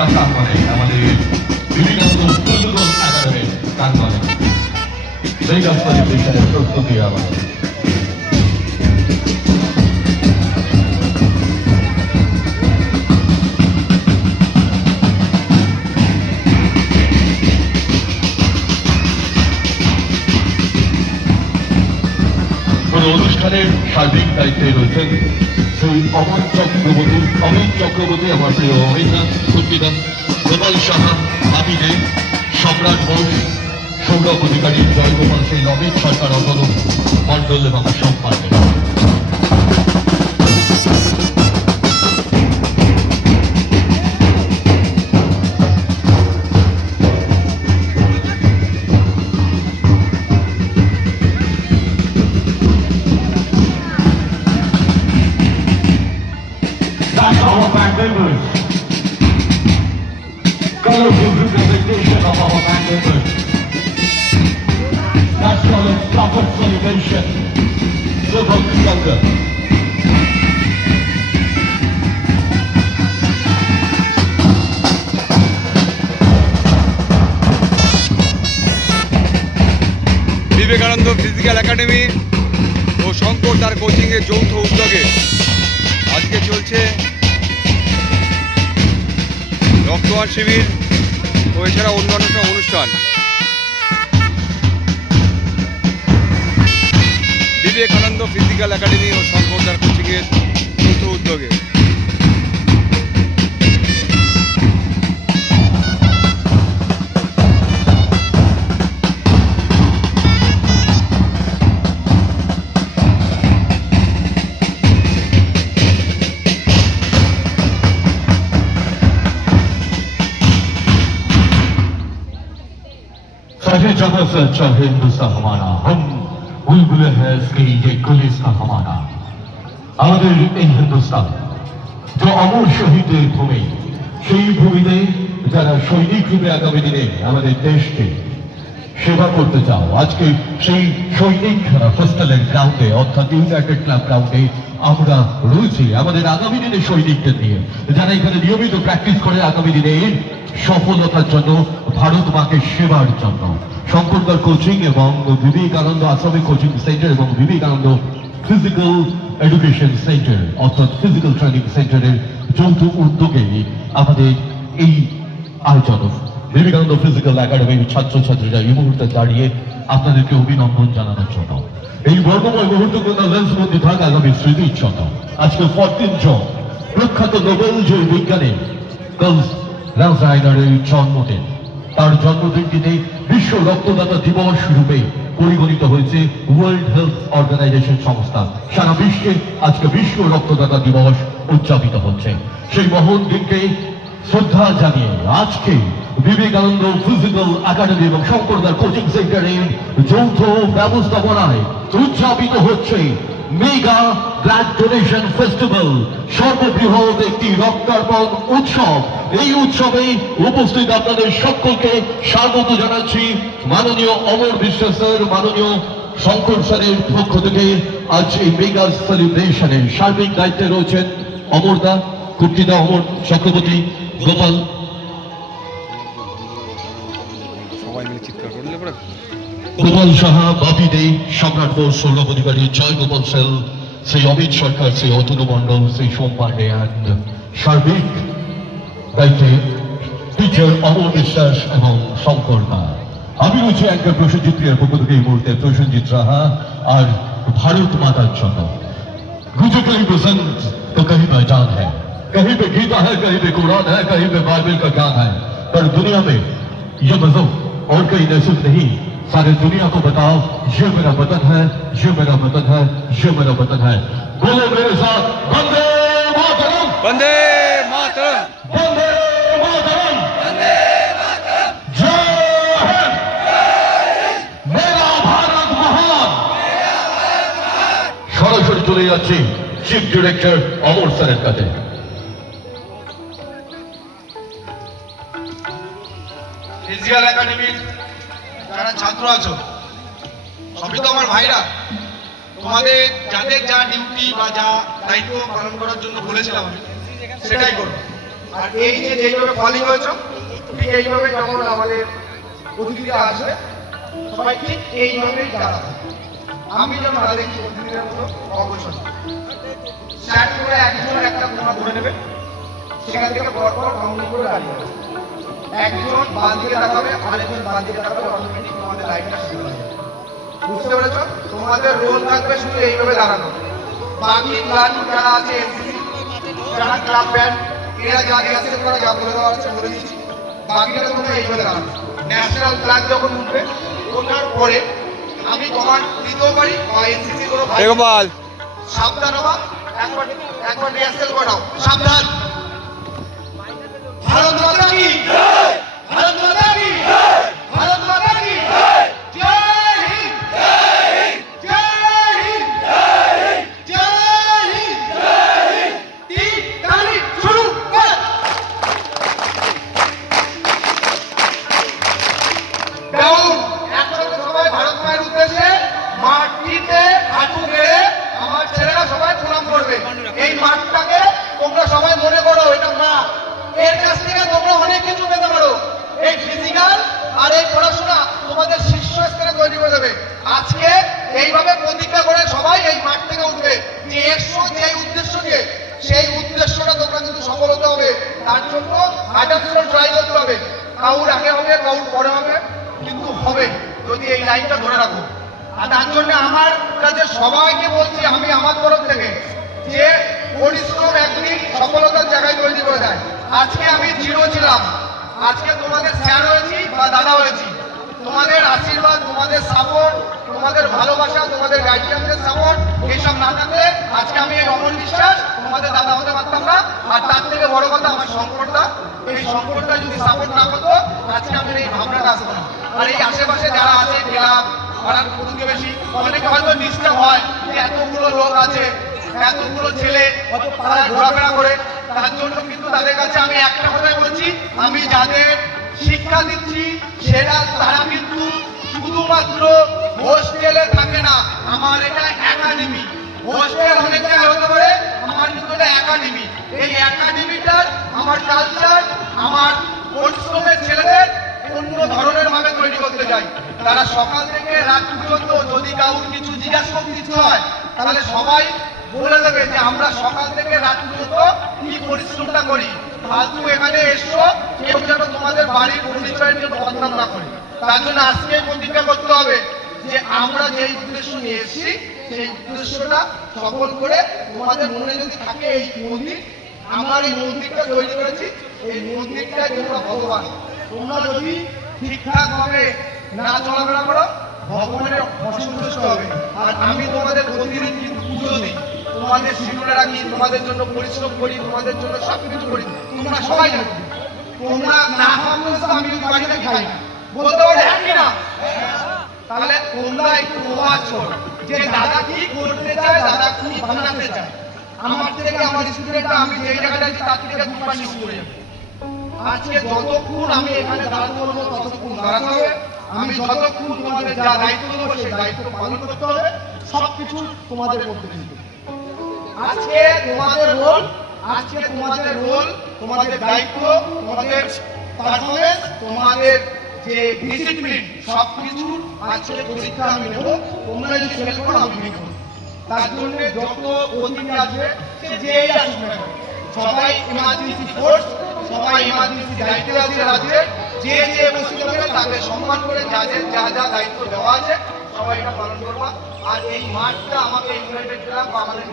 শিক্ষা প্রাঙ্গণে আমাদের বিভিন্ন একাডেমির প্রাঙ্গণে সেই গাছপালি বিষয়ের প্রস্তুতি আমাদের অনুষ্ঠানের সার্বিক দায়িত্বে রয়েছেন শ্রী অমর চক্রবর্তী আমার প্রিয় অভিনেতা সত্যিদান গোপাল সাহা হাবিদে সম্রাট বোস সৌরভ অধিকারী জয়গোপাল সেই নবীন সরকার অতনুপ মণ্ডল এবং সম্পাদক our band members. Colorful representation of our band members. That's called a proper celebration. Super Sangha. Vivekananda physical academy ও শঙ্কর তার কোচিংয়ের যৌথ উদ্যোগে আজকে চলছে রক্তদান শিবির ও এছাড়া অন্যান্য সব অনুষ্ঠান। বিবেকানন্দ ফিজিক্যাল একাডেমি ও শঙ্কর তার কোচিংয়ের যৌথ উদ্যোগে चाहे जहां से अच्छा है हिंदुस्तान हमारा हम बुलबुल है इसके ये गुलिस्तान हमारा আমাদের এই হিন্দুস্তান যে অমর শহীদের ভূমি সেই ভূমিতে যারা সৈনিক রূপে আগামী দিনে আমাদের দেশকে সেবা করতে চাও আজকে সেই সৈনিক হোস্টেলের গ্রাউন্ডে অর্থাৎ ইউনাইটেড ক্লাব গ্রাউন্ডে আমরা রয়েছি আমাদের আগামী দিনে সৈনিকদের নিয়ে যারা এখানে নিয়মিত প্র্যাকটিস করে আগামী দিনে সফলতার জন্য ভারত মাকে সেবার জন্য শঙ্করদার কোচিং এবং বিবেকানন্দ আসামে কোচিং সেন্টার এবং বিবেকানন্দ ফিজিক্যাল এডুকেশন সেন্টার অর্থাৎ ফিজিক্যাল ট্রেনিং সেন্টারের যৌথ উদ্যোগে আমাদের এই আয়োজন বিবেকানন্দ ফিজিক্যাল একাডেমির ছাত্রছাত্রীরা এই মুহূর্তে দাঁড়িয়ে আপনাদেরকে অভিনন্দন জানানোর জন্য এই বর্ণময় মুহূর্তগুলো লেন্সবন্দি থাকা আগামী স্মৃতির জন্য আজকে 14 জন প্রখ্যাত নোবেল জয়ী বিজ্ঞানী কার্ল ল্যান্ডসাইনারের জন্মদিন তার জন্মদিনটিতে বিশ্ব রক্তদাতা দিবস রূপে পরিগণিত হয়েছে ওয়ার্ল্ড হেলথ অর্গানাইজেশন সংস্থা সারা বিশ্বে আজকে বিশ্ব রক্তদাতা দিবস উদযাপিত হচ্ছে সেই মহৎ দিনকে শ্রদ্ধা জানিয়ে আজকে বিবেকানন্দ ফিজিক্যাল একাডেমি এবং শঙ্করদার কোচিং সেন্টারের যৌথ ব্যবস্থাপনায় উদযাপিত হচ্ছে মেগা ব্লাড ডোনেশন ফেস্টিভ্যাল সর্ববৃহৎ একটি রক্তার্পণ উৎসব এই উৎসবে উপস্থিত আপনাদের সকলকে স্বাগত জানাচ্ছি মাননীয় অমর বিশ্বাস স্যার মাননীয় শঙ্কর স্যারের পক্ষ থেকে আজ এই মেগা সেলিব্রেশনে সার্বিক দায়িত্বে রয়েছেন অমরদা কুট্টিদা অমর চক্রবর্তী গোপাল গোপাল সাহা বাপি দে সম্রাট বোস সৌরভ অধিকারী জয় গোপাল সেল শ্রী অমিত সরকার শ্রী অতুল মন্ডল শ্রী সোম পান্ডে অ্যান্ড সার্বিক দায়িত্বে টিচার অমর বিশ্বাস এবং শঙ্কর দা আমি রয়েছে অ্যাঙ্কার প্রসেনজিৎ রিয়ার পক্ষ থেকে এই মুহূর্তে প্রসেনজিৎ রাহা আর ভারত মাতার জন্য मुझे कहीं पसंद तो कहीं पहचान है कहीं पे गीता है कहीं पे कुरान है कहीं पे बाइबल का ज्ञान है पर दुनिया में ये मजहब और कहीं नसीब नहीं सारे दुनिया को बताओ ये मेरा वतन है ये मेरा वतन है ये मेरा वतन है बोलो मेरे साथ वंदे मातरम वंदे मातरम वंदे मातरम वंदे मातरम जय हिंद मेरा भारत महान সরাসরি চলে যাচ্ছি চিফ ডিরেক্টর অমর স্যারের কাছে ফিজিক্যাল একাডেমির যারা ছাত্র আছো সবই তো আমার ভাইরা তোমাদের যাদের যা ডিউটি বা যা দায়িত্ব পালন করার জন্য বলেছিলাম আমি সেটাই করো আর এই যে যেইভাবে ফলিং হয়েছে ঠিক এইভাবে যখন আমাদের অতিথিরা আসবে সবাই ঠিক এইভাবেই দাঁড়াবে। আমি যেন না দেখি অতিথিদের মতো অবসর স্যার করে একজন একটা কোণা ধরে নেবে, সেখান থেকে পরপর কাউন্টিং করে দাঁড়িয়ে যাবে। একজন বাঁ দিকে তাকাবে, আরেকজন বাঁ দিকে তাকাবে, অটোমেটিক তোমাদের লাইনটা শুরু হয়ে যাবে। বুঝতে পেরেছো? তোমাদের রোল থাকবে শুধু এইভাবে দাঁড়ানো। বাকি ক্লাব যারা আছে এনসিসি, যারা ক্লাব ব্যান্ড, এরা যা আছে তোমরা যা বলে দেওয়া হচ্ছে বলে দিচ্ছি। বাকিটা তোমরা এইভাবে দাঁড়ানো। ন্যাশনাল ফ্ল্যাগ যখন উঠবে ওঠার পরে আমি কমান্ড দিতেও পারি বা এনসিসি কোনো ভাই গোপাল সাবধান হবা, একবার একবার রিহার্সাল করাও। সাবধান। ভারত মাতা কি জয়, ভারত মাতা কি জয়, ভারত মাতা কি জয়, জয় হিন্দ, জয় হিন্দ, জয় হিন্দ, জয় হিন্দ, জয় হিন্দ। তিন তালি শুরু কর। ডাউন। এখন সবাই ভারত মায়ের উদ্দেশ্যে মাটিতে হাঁটু গেড়ে আমার ছেলেরা সবাই প্রণাম করবে। এই মাঠটাকে তোমরা সবাই মনে করো এটা মা, এর কাছ থেকে তোমরা অনেক কিছু পেতে পারো। এই ফিজিক্যাল আর এই পড়াশোনা তোমাদের শীর্ষস্থানে তৈরি করে দেবে। আজকে এইভাবে প্রতিজ্ঞা করে সবাই এই মাঠ থেকে উঠবে যে একশো যে উদ্দেশ্যকে, সেই উদ্দেশ্যটা তোমরা কিন্তু সফল হতে হবে। তার জন্য হাজার ট্রাই করতে হবে। কাউর আগে হবে, কাউর পরে হবে, কিন্তু হবে যদি এই লাইনটা ধরে রাখো। আর তার জন্য আমার কাছে সবাইকে বলছি, আমি আমার তরফ থেকে, যে পরিশ্রম একদিন সফলতার জায়গায় তৈরি করে দেয়। আজকে আমি জিরো ছিলাম, আজকে তোমাদের স্যার হয়েছি বা দাদা হয়েছি। তোমাদের আশীর্বাদ, তোমাদের সাপোর্ট, তোমাদের ভালোবাসা, তোমাদের গার্জিয়ানদের সাপোর্ট এইসব না থাকলে আজকে আমি এই অমর বিশ্বাস তোমাদের দাদা হতে পারতাম না। আর তার থেকে বড় কথা আমার সংকটটা, এই সংকটটা যদি সাপোর্ট না করতো আজকে আমি এই ভাবনাটা আসতো না। আর এই আশেপাশে যারা আছে ক্লাব পাড়ার প্রতিবেশী, অনেকে হয়তো ডিস্টার্ব হয় যে এতগুলো লোক আছে, এতগুলো ছেলে অত পাড়ায় ঘোরাফেরা করে। তার জন্য কিন্তু তাদের কাছে আমি একটা কথাই বলছি, আমি যাদের শিক্ষা দিচ্ছি সেটা তারা কিন্তু শুধুমাত্র হোস্টেলে থাকে না। আমার এটা একাডেমি। হোস্টেল অনেক জায়গায় হতে পারে, আমার কিন্তু এটা একাডেমি। এই একাডেমিটার আমার কালচার, আমার পরিশ্রমের ছেলেদের অন্য ধরনের ভাবে তৈরি করতে চাই। তারা সকাল থেকে রাত পর্যন্ত যদি কাউর কিছু জিজ্ঞাসা করতে ইচ্ছে হয় তাহলে সবাই বলে দেবে যে আমরা সকাল থেকে রাত পর্যন্ত কি পরিশ্রমটা করি। ফালতু এখানে এসো কেউ যেন তোমাদের বাড়ির পরিচয়ের জন্য বদনাম না করে। তার জন্য আজকে প্রতিজ্ঞা করতে হবে যে আমরা যে উদ্দেশ্য নিয়ে এসেছি সেই উদ্দেশ্যটা সফল করে তোমাদের মনে যদি থাকে এই মন্দির, আমার এই মন্দিরটা তৈরি করেছি, এই মন্দিরটাই তোমরা ভগবান। তোমরা যদি ঠিকঠাক ভাবে না চলাফেরা করো ভগবানের অসন্তুষ্ট হবে। আর আমি তোমাদের প্রতিদিন কিন্তু পুজো দিই, তোমাদের শিডিউলে রাখি, তোমাদের জন্য পরিশ্রম করি, তোমাদের জন্য সবকিছু করি। তোমরা সবাই জানো তোমরা না ভাবলে তো আমি যদি বাড়িতে খাই না, বলতে পারো হ্যাঁ কি না? তাহলে তোমরা একটু ওয়াচ করো যে দাদা কি করতে চায়, দাদা কি বানাতে চায়। আমার থেকে আমার স্টুডেন্টরা আমি যেই জায়গাটা আছি তার থেকে দু পাশ নিচু করে যাবে। আজকে যতক্ষণ আমি এখানে দাঁড়াতে বলবো ততক্ষণ দাঁড়াতে হবে। আমি যতক্ষণ তোমাদের যা দায়িত্ব দেবো সেই দায়িত্ব পালন করতে হবে। সবকিছু তোমাদের মধ্যে কিন্তু আজকে তোমাদের রোল, আজকে তোমাদের রোল, তোমাদের দায়িত্ব, তোমাদের পারফরমেন্স, তোমাদের যে ডিসিপ্লিন, সবকিছু আজকে পরীক্ষা আমি নেব। তোমরা যদি ফেল করো আমি নেব। তার জন্য যত অতিথি আসবে সে যেই আসবে না, সবাই ইমার্জেন্সি ফোর্স, সবাই ইমার্জেন্সি দায়িত্বে আছে রাজ্যে। যে যে উপস্থিত হবে তাকে সম্মান করে যাদের যা যা দায়িত্ব দেওয়া আছে সবাই এটা পালন করবা। আর এই মাঠটা আমাকে ইউনাইটেড ক্লাব বা আমাদের